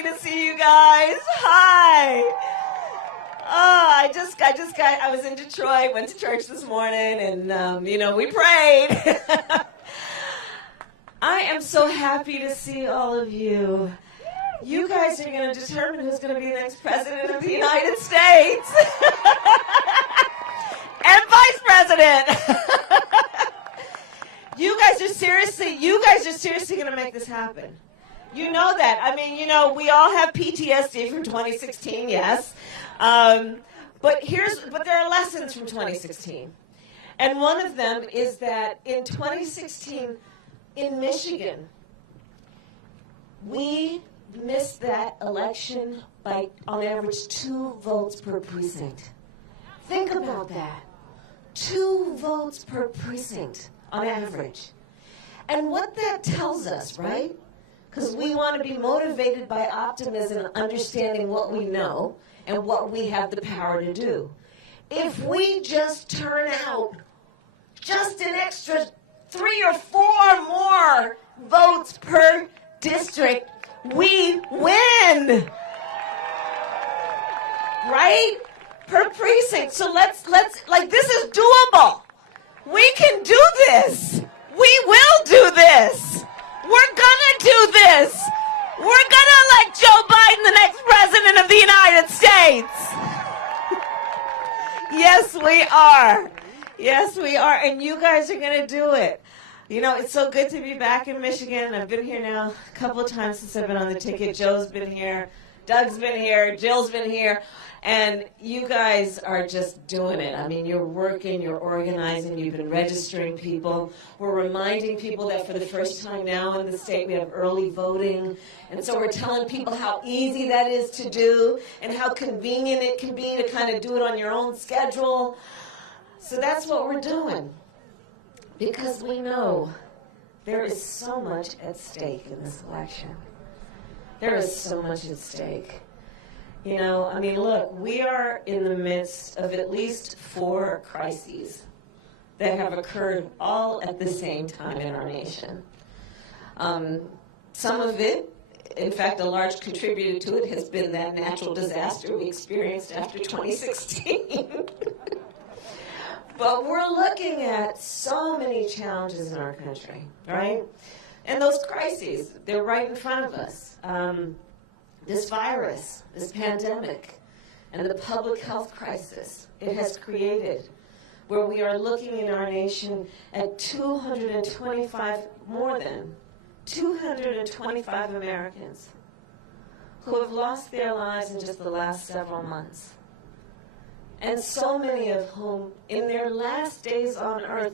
happy to see you guys. Hi. I was in Detroit, went to church this morning, and, we prayed. I am so happy to see all of you. You guys are going to determine who's going to be the next president of the United States. And vice president. You guys are seriously going to make this happen. You know that. I mean, we all have PTSD from 2016, yes. But there are lessons from 2016. And one of them is that in 2016, in Michigan, we missed that election by, on average, 2 votes per precinct. Think about that. 2 votes per precinct on average. And what that tells us, right? Because we want to be motivated by optimism and understanding what we know and what we have the power to do. If we just turn out just an extra 3 or 4 more votes per district, we win. Right? Per precinct. So let's this is doable. We can do this. We will do this. We're gonna do this. We're gonna elect Joe Biden the next president of the United States. Yes, we are. Yes, we are. And you guys are gonna do it. It's so good to be back in Michigan. I've been here now a couple of times since I've been on the ticket. Joe's been here. Doug's been here. Jill's been here. And you guys are just doing it. I mean, you're working, you're organizing, you've been registering people. We're reminding people that for the first time now in the state we have early voting. And so we're telling people how easy that is to do and how convenient it can be to kind of do it on your own schedule. So that's what we're doing. Because we know there is so much at stake in this election. There is so much at stake. Look, we are in the midst of at least 4 crises that have occurred all at the same time in our nation. Some of it, in fact, a large contributor to it has been that natural disaster we experienced after 2016. But we're looking at so many challenges in our country, right? And those crises, they're right in front of us. This virus, this pandemic, and the public health crisis it has created, where we are looking in our nation at more than 225 Americans who have lost their lives in just the last several months. And so many of whom, in their last days on earth,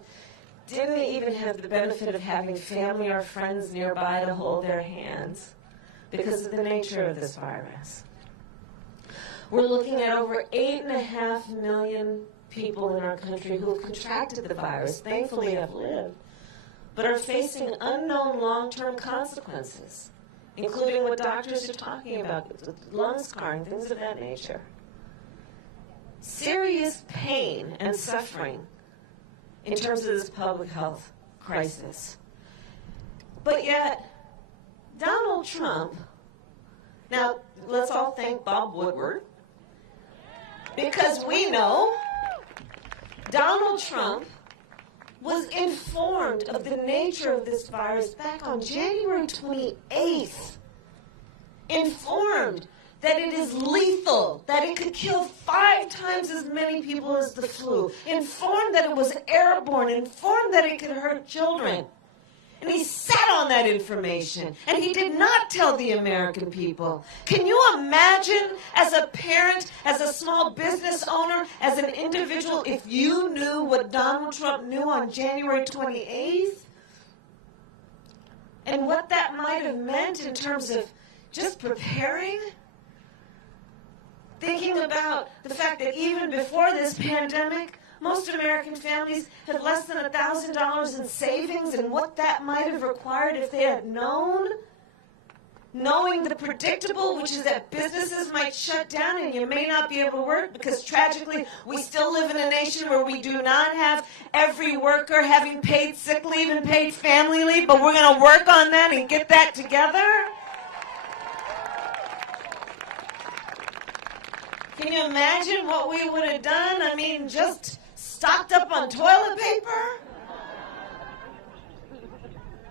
didn't even have the benefit of having family or friends nearby to hold their hands because of the nature of this virus. We're looking at over 8.5 million people in our country who have contracted the virus, thankfully have lived, but are facing unknown long-term consequences, including what doctors are talking about, lung scarring, things of that nature. Serious pain and suffering in terms of this public health crisis. But yet, Donald Trump, now let's all thank Bob Woodward, because we know Donald Trump was informed of the nature of this virus back on January 28th, informed that it is lethal, that it could kill 5 times as many people as the flu, informed that it was airborne, informed that it could hurt children. And he sat on that information, and he did not tell the American people. Can you imagine, as a parent, as a small business owner, as an individual, if you knew what Donald Trump knew on January 28th? And what that might have meant in terms of just preparing? Thinking about the fact that even before this pandemic, most American families had less than $1,000 in savings, and what that might have required if they had known. Knowing the predictable, which is that businesses might shut down and you may not be able to work because tragically we still live in a nation where we do not have every worker having paid sick leave and paid family leave, but we're going to work on that and get that together. Can you imagine what we would have done? I mean, just stocked up on toilet paper?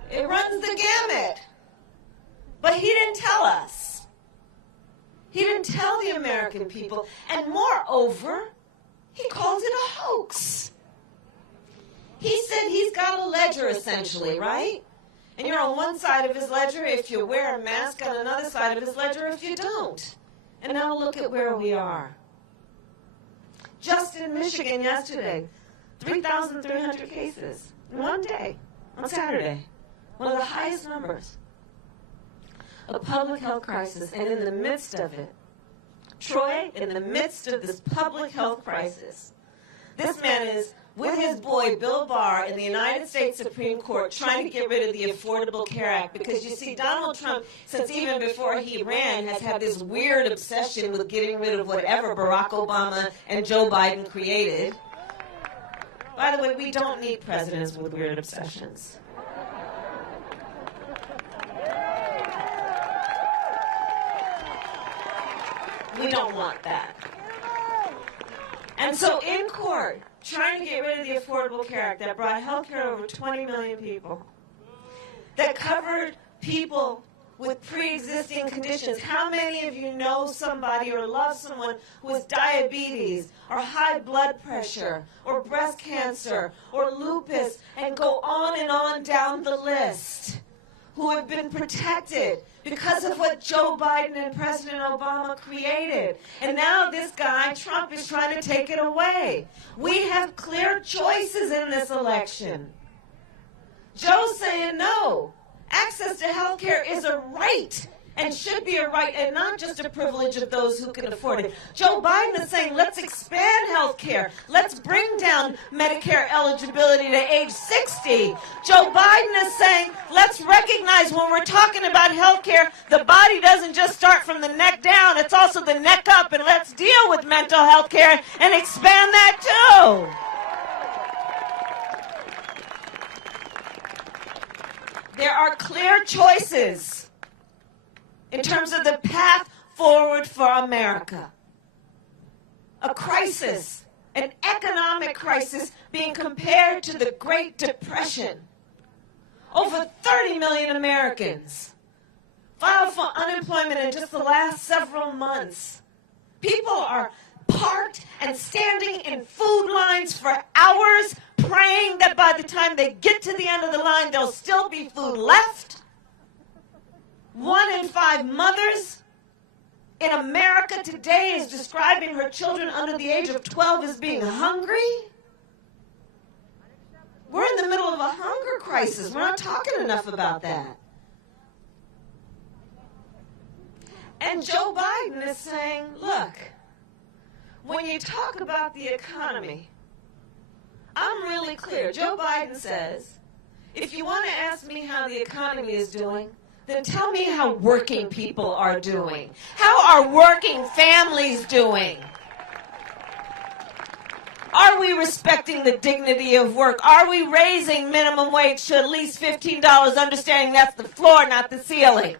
It runs the gamut. But he didn't tell us. He didn't tell the American people. And moreover, he calls it a hoax. He said he's got a ledger, essentially, right? And you're on one side of his ledger if you wear a mask, on another side of his ledger if you don't. And now look at where we are. Just in Michigan yesterday, 3,300 cases in one day, on Saturday. One of the highest numbers. A public health crisis, and in the midst of it, Troy, in the midst of this public health crisis, this man is with his boy Bill Barr in the United States Supreme Court trying to get rid of the Affordable Care Act, because you see, Donald Trump, since even before he ran, has had this weird obsession with getting rid of whatever Barack Obama and Joe Biden created. By the way, we don't need presidents with weird obsessions. We don't want that. And so in court, trying to get rid of the Affordable Care Act that brought health care to over 20 million people, that covered people with pre-existing conditions. How many of you know somebody or love someone who has diabetes or high blood pressure or breast cancer or lupus, and go on down the list, who have been protected because of what Joe Biden and President Obama created? And now this guy, Trump, is trying to take it away. We have clear choices in this election. Joe's saying no. Access to health care is a right and should be a right and not just a privilege of those who can afford it. Joe Biden is saying, let's expand health care. Let's bring down Medicare eligibility to age 60. Joe Biden is saying, let's recognize when we're talking about health care, the body doesn't just start from the neck down, it's also the neck up, and let's deal with mental health care and expand that too. There are clear choices in terms of the path forward for America. A crisis, an economic crisis, being compared to the Great Depression. Over 30 million Americans filed for unemployment in just the last several months. People are parked and standing in food lines for hours, praying that by the time they get to the end of the line, there'll still be food left. 1 in 5 mothers in America today is describing her children under the age of 12 as being hungry. We're in the middle of a hunger crisis. We're not talking enough about that. And Joe Biden is saying, look, when you talk about the economy, I'm really clear. Joe Biden says, if you want to ask me how the economy is doing, then tell me how working people are doing. How are working families doing? Are we respecting the dignity of work? Are we raising minimum wage to at least $15, understanding that's the floor, not the ceiling?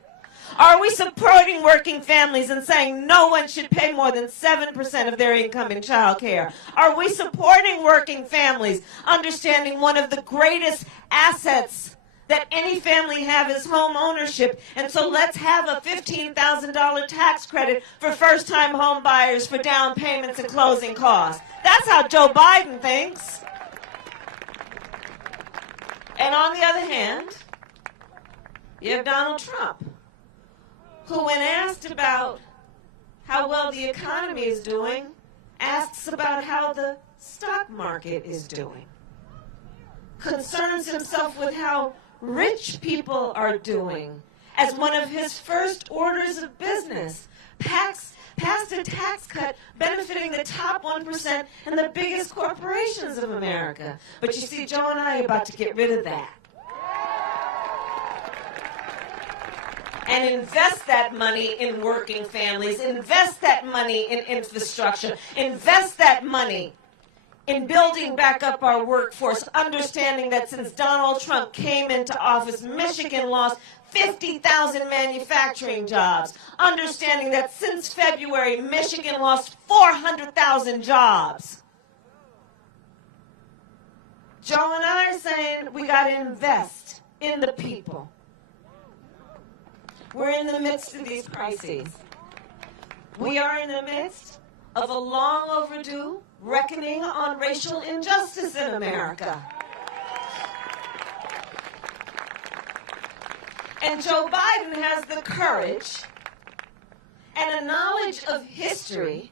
Are we supporting working families and saying no one should pay more than 7% of their income in child care? Are we supporting working families, understanding one of the greatest assets that any family have is home ownership? And so let's have a $15,000 tax credit for first-time home buyers for down payments and closing costs. That's how Joe Biden thinks. And on the other hand, you have Donald Trump, who, when asked about how well the economy is doing, asks about how the stock market is doing, concerns himself with how rich people are doing as one of his first orders of business, passed a tax cut benefiting the top 1% and the biggest corporations of America. But you see, Joe and I are about to get rid of that. And invest that money in working families, invest that money in infrastructure, invest that money in building back up our workforce, understanding that since Donald Trump came into office, Michigan lost 50,000 manufacturing jobs. Understanding that since February, Michigan lost 400,000 jobs. Joe and I are saying we got to invest in the people. We're in the midst of these crises. We are in the midst of a long overdue reckoning on racial injustice in America. And Joe Biden has the courage and a knowledge of history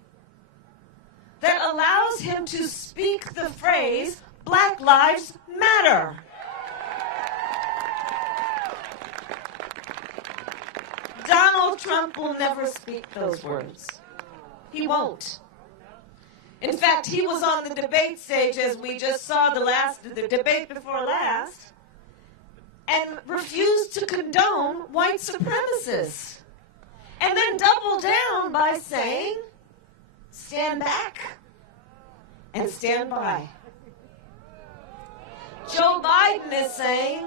that allows him to speak the phrase, Black Lives Matter. Donald Trump will never speak those words. He won't. In fact, he was on the debate stage, as we just saw the debate before last, and refused to condone white supremacists. And then doubled down by saying, stand back and stand by. Joe Biden is saying,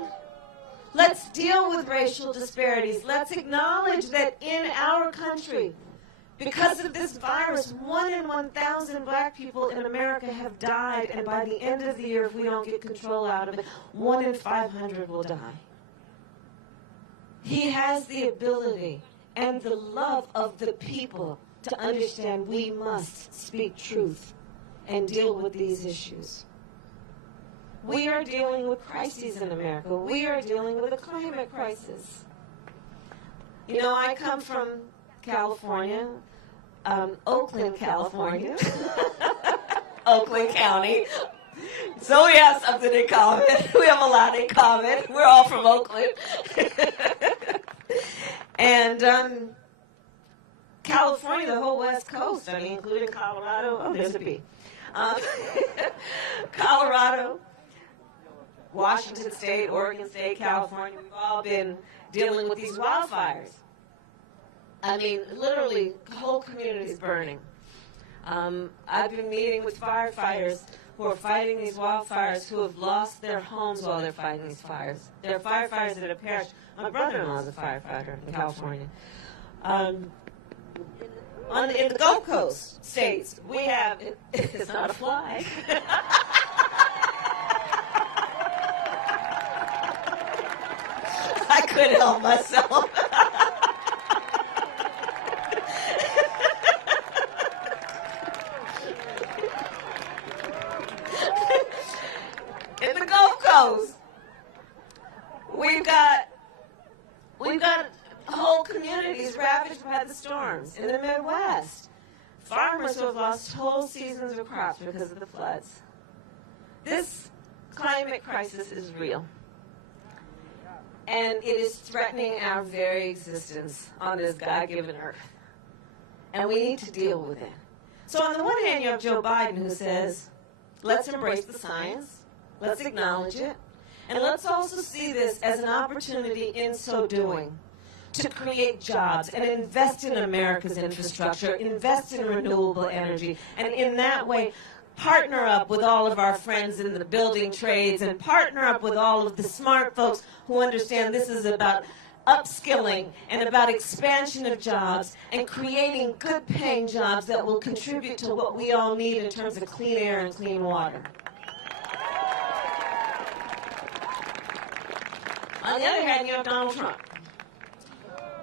let's deal with racial disparities. Let's acknowledge that in our country, because of this virus, 1 in 1,000 black people in America have died, and by the end of the year, if we don't get control out of it, 1 in 500 will die. He has the ability and the love of the people to understand we must speak truth and deal with these issues. We are dealing with crises in America. We are dealing with a climate crisis. You know, I come from California, Oakland, California, Oakland County. So we have something in common. We have a lot in common. We're all from Oakland. And California, the whole West Coast, I mean, including Colorado. Oh, there's a bee. Colorado, Washington State, Oregon State, California, we've all been dealing with these wildfires. I mean, literally, the whole community is burning. I've been meeting with firefighters who are fighting these wildfires, who have lost their homes while they're fighting these fires. There are firefighters that have perished. My brother-in-law is a firefighter in California. In the Gulf Coast states, we have, it's not a fly. I couldn't help myself. In the Gulf Coast, we've got whole communities ravaged by the storms. In the Midwest, farmers who have lost whole seasons of crops because of the floods. This climate crisis is real. And it is threatening our very existence on this God-given earth. And we need to deal with it. So on the one hand, you have Joe Biden who says, let's embrace the science, let's acknowledge it, and let's also see this as an opportunity in so doing to create jobs and invest in America's infrastructure, invest in renewable energy, and in that way partner up with all of our friends in the building trades and partner up with all of the smart folks who understand this is about upskilling and about expansion of jobs and creating good paying jobs that will contribute to what we all need in terms of clean air and clean water. On the other hand, you have Donald Trump,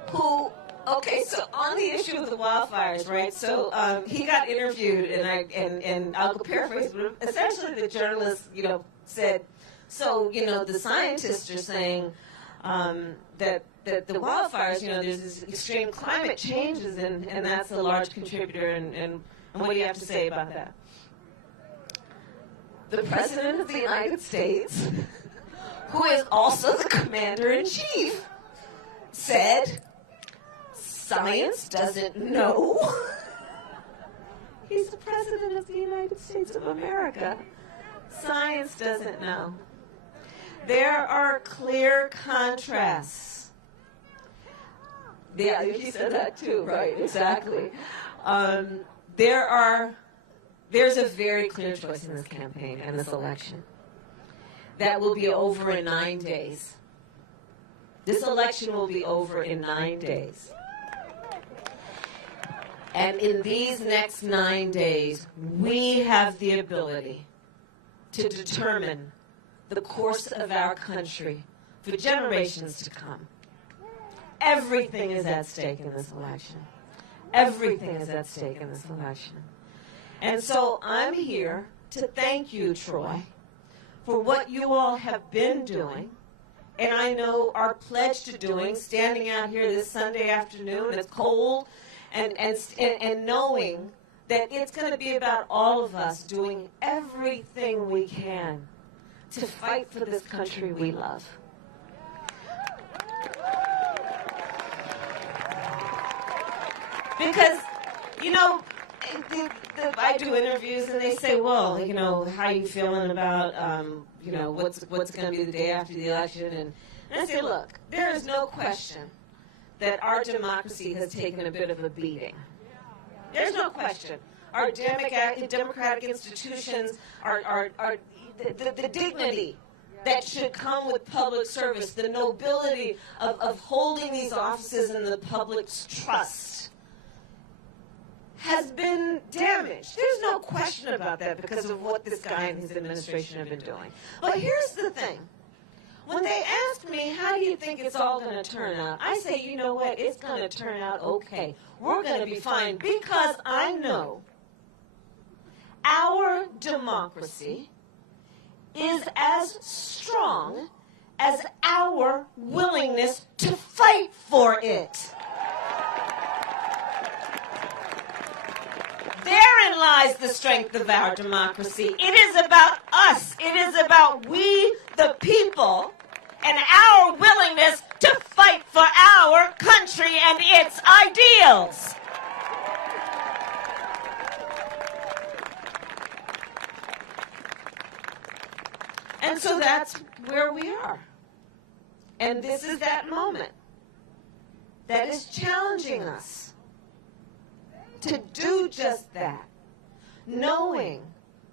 who, okay, so on the issue of the wildfires, right, so he got interviewed, and I'll paraphrase, but essentially the journalist, said, so, the scientists are saying that the wildfires, there's this extreme climate changes, and that's a large contributor, and what do you have to say about that? The President of the United States, who is also the Commander-in-Chief, said, science doesn't know. He's the President of the United States of America. Science doesn't know. There are clear contrasts. Yeah, he said that too, right, exactly. There are there's a very clear choice in this campaign and this election that will be over in 9 days. This election will be over in 9 days. And in these next 9 days, we have the ability to determine the course of our country for generations to come. Everything is at stake in this election. Everything is at stake in this election. And so I'm here to thank you, Troy, for what you all have been doing, and I know are pledged to doing, standing out here this Sunday afternoon. It's cold, and knowing that it's going to be about all of us doing everything we can to fight for this country we love. Because, you know, I do interviews and they say, well, you know, how are you feeling about, you know, what's going to be the day after the election? And I say, look, there is no question that our democracy has taken a bit of a beating. There's no question. Our democratic institutions, the dignity that should come with public service, the nobility of holding these offices in the public's trust has been damaged. There's no question about that because of what this guy and his administration have been doing. But here's the thing. When they ask me, how do you think it's all going to turn out? I say, you know what? It's going to turn out okay. We're going to be fine because I know our democracy is as strong as our willingness to fight for it. Therein lies the strength of our democracy. It is about us. It is about we, the people, and our willingness to fight for our country and its ideals. And so that's where we are. And this is that moment that is challenging us to do just that, knowing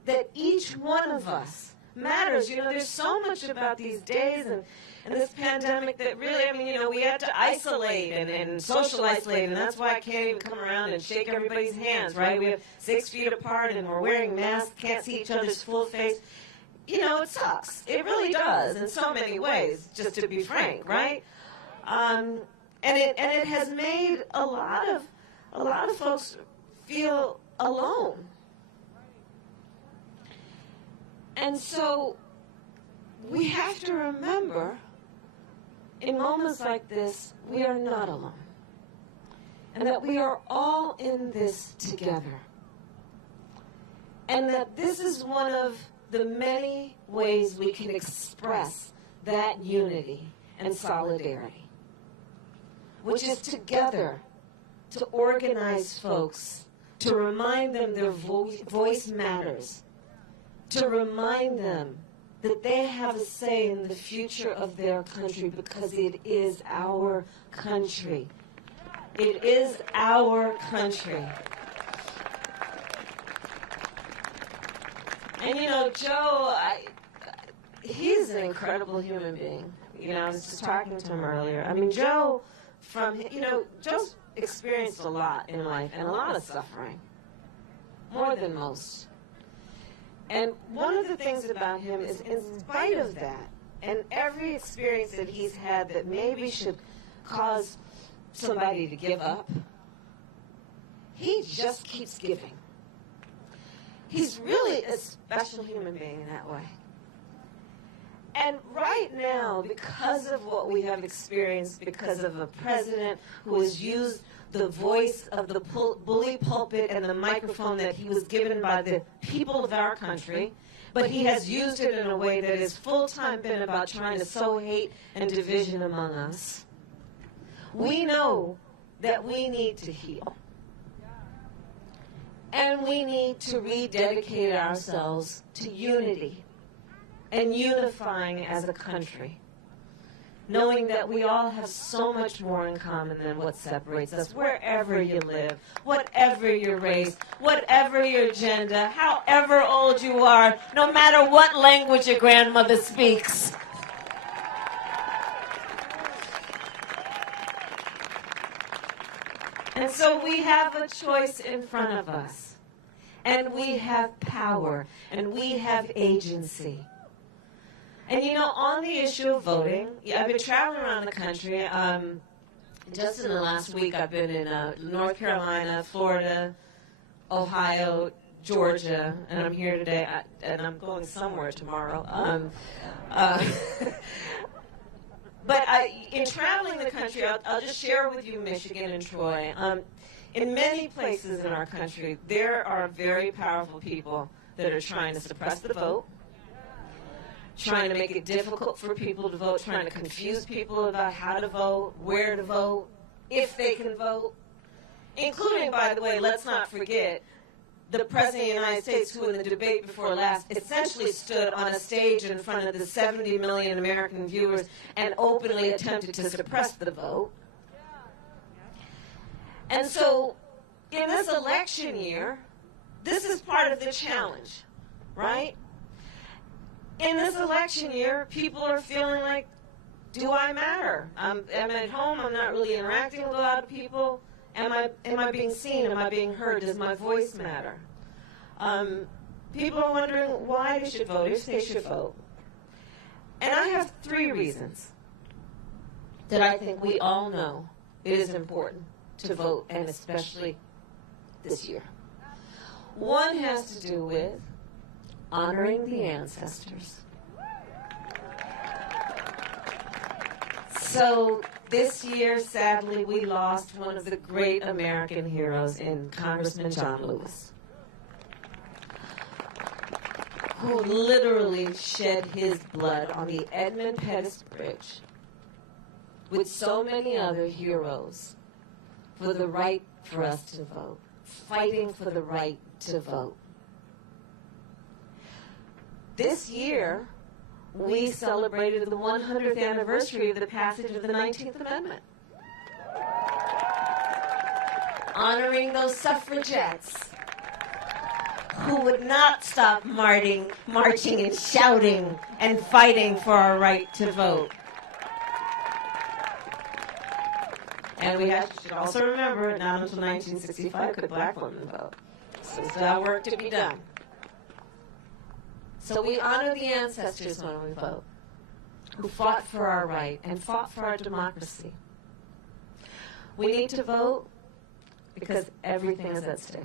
that each one of us matters. You know, there's so much about these days and this pandemic that really, I mean, you know, we had to isolate and social isolate, and that's why I can't even come around and shake everybody's hands, right? We have 6 feet apart and we're wearing masks, can't see each other's full face. You know, it sucks. It really does in so many ways, just to be frank, right? And it has made a lot of folks feel alone. And so we have to remember, in moments like this, we are not alone. And that we are all in this together. And that this is one of the many ways we can express that unity and solidarity, which is together to organize folks, to remind them their voice matters, to remind them that they have a say in the future of their country because it is our country. It is our country. And you know, Joe, he's an incredible human being. You know, I was just talking to him earlier. I mean, Joe, Joe's experienced a lot in life and a lot of suffering, more than most. And one of the things about him is, in spite of that, and every experience that he's had that maybe should cause somebody to give up, he just keeps giving. He's really a special human being in that way. And right now, because of what we have experienced, because of a president who has used the voice of the bully pulpit and the microphone that he was given by the people of our country, but he has used it in a way that has full-time been about trying to sow hate and division among us, we know that we need to heal. And we need to rededicate ourselves to unity and unifying as a country. knowing that we all have so much more in common than what separates us, wherever you live, whatever your race, whatever your gender, however old you are, no matter what language your grandmother speaks. And so we have a choice in front of us. And we have power. And we have agency. And you know, on the issue of voting, I've been traveling around the country. Just in the last week, I've been in North Carolina, Florida, Ohio, Georgia, and I'm here today, and I'm going somewhere tomorrow. But in traveling the country, I'll just share with you Michigan and Troy. In many places in our country, there are very powerful people that are trying to suppress the vote, trying to make it difficult for people to vote, trying to confuse people about how to vote, where to vote, if they can vote, including, by the way, let's not forget, the President of the United States, who in the debate before last essentially stood on a stage in front of the 70 million American viewers and openly attempted to suppress the vote. And so in this election year, this is part of the challenge, right? In this election year, people are feeling like, do I matter? I'm at home, I'm not really interacting with a lot of people. Am I being seen? Am I being heard? Does my voice matter? People are wondering why they should vote, if they should vote. And I have 3 reasons that I think we all know it is important to vote, and especially this year. One has to do with honoring the ancestors. So this year, sadly, we lost one of the great American heroes in Congressman John Lewis, who literally shed his blood on the Edmund Pettus Bridge with so many other heroes for the right for us to vote, fighting for the right to vote. This year, we celebrated the 100th anniversary of the passage of the 19th Amendment, honoring those suffragettes who would not stop marching and shouting and fighting for our right to vote. And we should also remember, not until 1965 could black women vote. So there's that work to be done. So we honor the ancestors when we vote, who fought for our right and fought for our democracy. We need to vote because everything is at stake.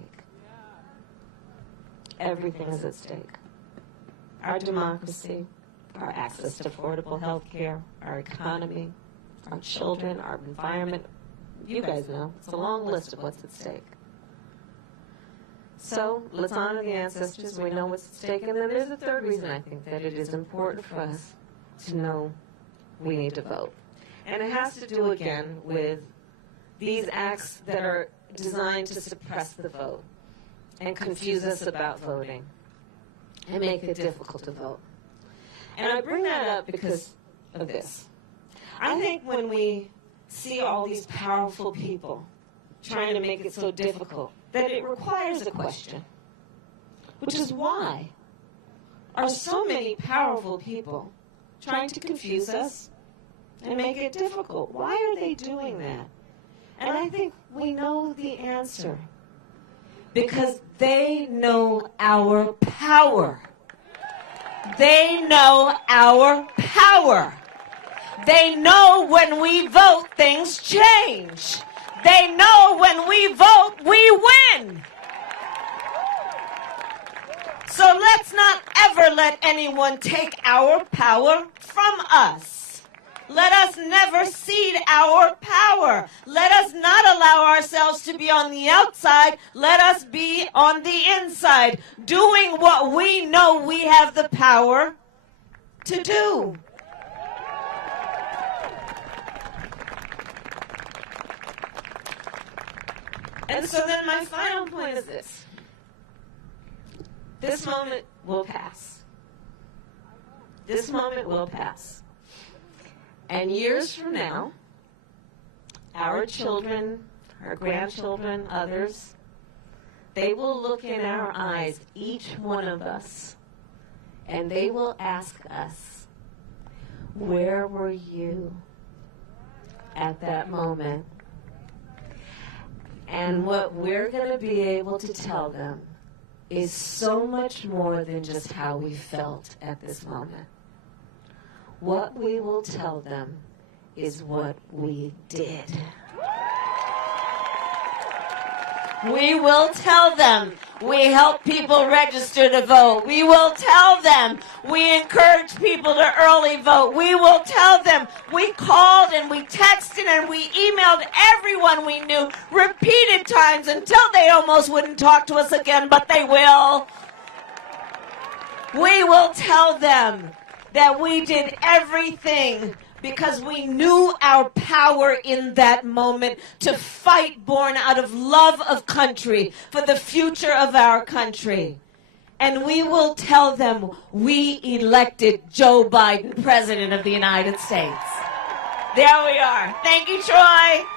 Everything is at stake. Our democracy, our access to affordable health care, our economy, our children, our environment. You guys know, it's a long list of what's at stake. So let's honor the ancestors. We know what's at stake. And then there's a third reason I think that it is important for us to know we need to vote. And it has to do, again, with these acts that are designed to suppress the vote and confuse us about voting and make it difficult to vote. And I bring that up because of this. I think when we see all these powerful people trying to make it so difficult, that it requires a question, which is why are so many powerful people trying to confuse us and make it difficult? Why are they doing that? And I think we know the answer. Because they know our power. They know our power. They know when we vote, things change. They know when we vote, we win. So let's not ever let anyone take our power from us. Let us never cede our power. Let us not allow ourselves to be on the outside. Let us be on the inside, doing what we know we have the power to do. And so then my final point is this. This moment will pass. This moment will pass. And years from now, our children, our grandchildren, others, they will look in our eyes, each one of us, and they will ask us, where were you at that moment? And what we're going to be able to tell them is so much more than just how we felt at this moment. What we will tell them is what we did. We will tell them we help people register to vote. We will tell them we encourage people to early vote. We will tell them we called and we texted and we emailed everyone we knew repeated times until they almost wouldn't talk to us again, but they will. We will tell them that we did everything because we knew our power in that moment to fight born out of love of country for the future of our country. And we will tell them we elected Joe Biden President of the United States. There we are. Thank you, Troy.